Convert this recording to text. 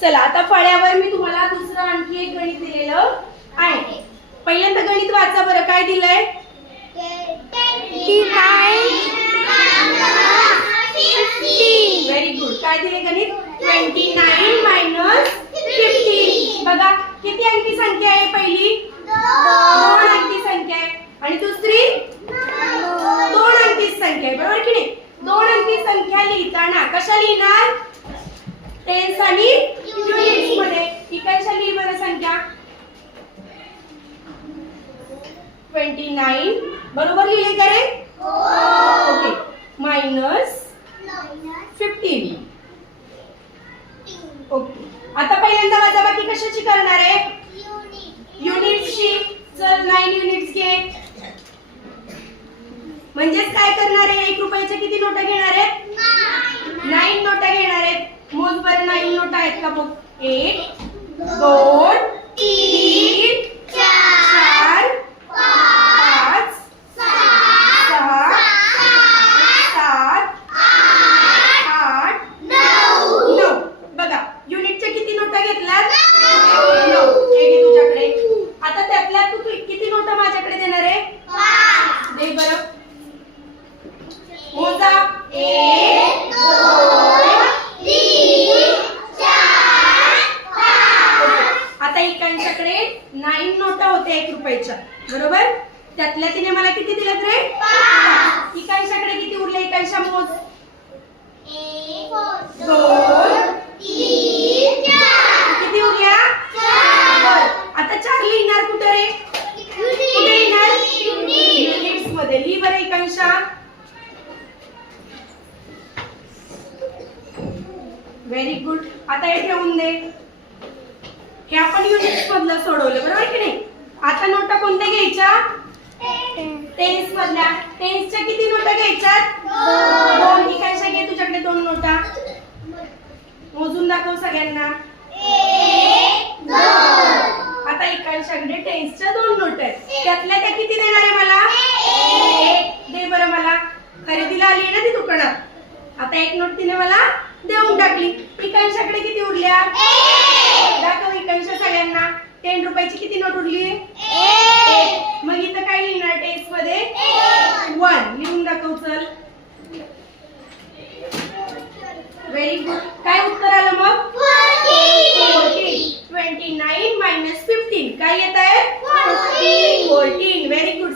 चला आता फळ्यावर मी तुम्हाला दुसरं आणखी एक गणित दिलेलं आहे. पहिल्यांदा गणित वाचा बरं. काय दिलंय? Very good. काय दिले गणित? 29 मायनस 15. बघा किती अंकी संख्या आहे? पहिली 2 अंकी संख्या आहे आणि दुसरी 2 अंकी संख्या आहे. बरोबर की नाही? 2 अंकी संख्या लिहिताना कशा लिहिणार? टेन्स आणि युनिट्स मध्ये. ही कशा लिहि बरं संख्या? 29 बरोबर लिहिले का रे? ओके. मायनस 15. ओके. आता पहिल्यांदा वजाबाकी कशाची करणार आहे? युनिट्सची. चल 9 युनिट्स घे. म्हणजेच काय करणार आहे? 1 रुपयाच्या किती नोटा घेणार आहेत? 9 नोटा घेणार आहेत. मोज बरं 9 नोटा आहेत का बघ. 1 2 3 4 5 6 7 8 9. बघा युनिटच्या किती नोटा घेतल्यात? 9. हे घे तुझ्याकडे. आता त्यातल्या तू किती नोटा माझ्याकडे देणार आहे? 5. दे बरं. मोजा. 1 2 3 4 5. आता एकांच्याकडे 9 नोटा होत्या 1 रुपयाच्या. बरोबर? त्यातल्या तिने मला किती दिल्यात रे? 5. एकांच्याकडे किती उरले? एकांशा मोज. 1 2 3 4. किती उरल्या? 4. आता 4 लिहिणार कुठे रे? कुठे लिहिणार? युनिट्स मध्ये. लिहि बरं एकांशा. Very good. आता हे ठेवून दे. हे आपण युनिट्स मधलं सोडवलं. बरोबर की नाही? आता नोटा कोणत्या घ्यायच्या? टेन्स मधल्या. टेन्सच्या किती नोटा घ्यायच्या? 2. एकांशा घे तुझ्याकडे 2 नोटा. मोजून दाखव सगळ्यांना. 1 2. आता एकांशाकडे टेन्सच्या 2 नोटा आहेत. त्यातल्या त्या किती देणार आहे मला? 1. दे बरं मला. खरेदीला आली ना ती दुकानात. आता 1 नोट तिने मला देऊन टाकली. एकांशाकडे किती उरल्या? 1. दाखव एकांशा सगळ्यांना. 10 रुपयाची किती नोट उरली? 1. मग इथं काय लिहिणार टेन्स मध्ये? 1 लिहून दाखव. चल. Very good. काय उत्तर आलं मग? 14. 29 मायनस 15 काय येत आहे? 14. Very good.